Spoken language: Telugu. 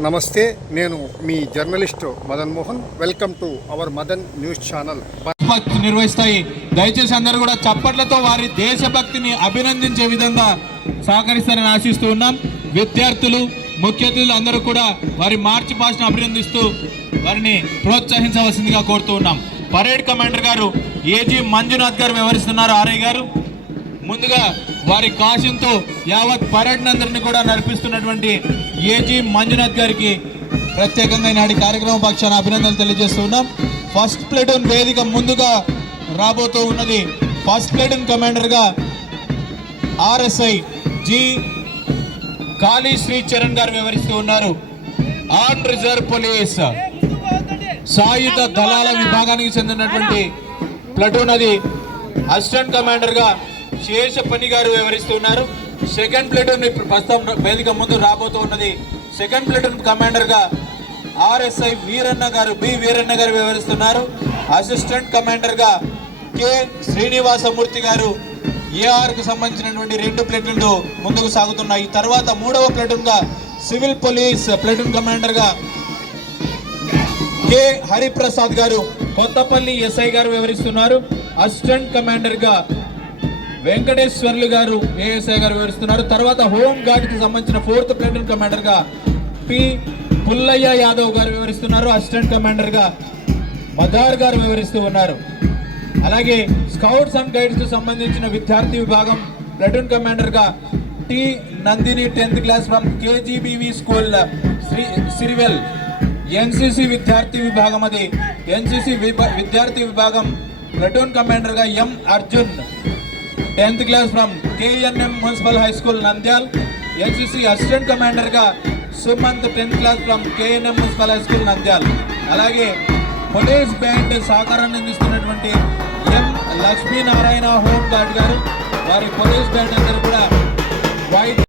నమస్తే నేను మీ journalist Madan Mohan. Welcome to our Madan news channel. నిర్వహిస్తాయి. దయచేసి అందరూ కూడా చప్పట్లతో వారి దేశభక్తిని అభినందించే విధంగా సహకరిస్తారని ఆశిస్తూ ఉన్నాం. విద్యార్థులు ముఖ్య అతిథులు అందరూ కూడా వారి మార్చి పాస్ను అభినందిస్తూ వారిని ప్రోత్సహించవలసిందిగా కోరుతూ ఉన్నాం. పరేడ్ కమాండర్ గారు ఏజీ మంజునాథ్ గారు వివరిస్తున్నారు. ఆర్ఐ గారు ముందుగా వారి కాశంతో యావత్ పరేడ్ అందరిని కూడా నడిపిస్తున్నటువంటి ఏజీ మంజునాథ్ గారికి ప్రత్యేకంగా ఈనాటి కార్యక్రమం పక్షాన అభినందనలు తెలియజేస్తున్నాం. ఫస్ట్ ప్లేటూన్ వేదిక ముందుగా రాబోతూ ఉన్నది. ఫస్ట్ ప్లేటూన్ కమాండర్గా ఆర్ఎస్ఐ జి కాళీ శ్రీ చరణ్ గారు వివరిస్తూ ఉన్నారు. ఆన్ రిజర్వ్ పోలీస్ సాయుధ దళాల విభాగానికి చెందినటువంటి ప్లటూన్ అది. అసిస్టెంట్ కమాండర్గా శేష పని గారు వివరిస్తున్నారు సెకండ్ ప్లేటూన్ ప్రస్తుతం వేదిక ముందు రాబోతూ ఉన్నది. సెకండ్ ప్లేటూన్ కమాండర్గా ఆర్ఎస్ఐ వీరన్న గారు బి వీరన్న గారు వివరిస్తున్నారు. అసిస్టెంట్ కమాండర్గా కె శ్రీనివాసమూర్తి గారు ఏఆర్కు సంబంధించినటువంటి రెండు ప్లేటూన్లు ముందుకు సాగుతున్నాయి. తర్వాత మూడవ ప్లేటూన్గా సివిల్ పోలీస్ ప్లేటూన్ కమాండర్గా కె హరిప్రసాద్ గారు కొత్తపల్లి ఎస్ఐ గారు వివరిస్తున్నారు. అసిస్టెంట్ కమాండర్గా వెంకటేశ్వర్లు గారు ఏఎస్ఐ గారు వివరిస్తున్నారు. తర్వాత హోమ్ గార్డ్కి సంబంధించిన ఫోర్త్ ప్లేటూన్ కమాండర్గా పి. పుల్లయ్య యాదవ్ గారు వివరిస్తున్నారు. అసిస్టెంట్ కమాండర్గా మదార్ గారు వివరిస్తూ ఉన్నారు. అలాగే స్కౌట్స్ అండ్ గైడ్స్కు సంబంధించిన విద్యార్థి విభాగం platoon కమాండర్గా T. Nandini tenth class from KGBV school Sri Sirivel. NCC విద్యార్థి విభాగం అది. ఎన్సిసి విద్యార్థి విభాగం platoon కమాండర్గా M. Arjun. Tenth class from KNM municipal high school Nandyal. NCC assistant కమాండర్గా Sumanth tenth class from KNM municipal high school Nandyal. అలాగే పోలీస్ బ్యాండ్ సహకారాన్ని అందిస్తున్నటువంటి ఎం. లక్ష్మీనారాయణ హోమ్ గార్డ్ గారు. వారి పోలీస్ బ్యాండ్ అందరూ కూడా వైట్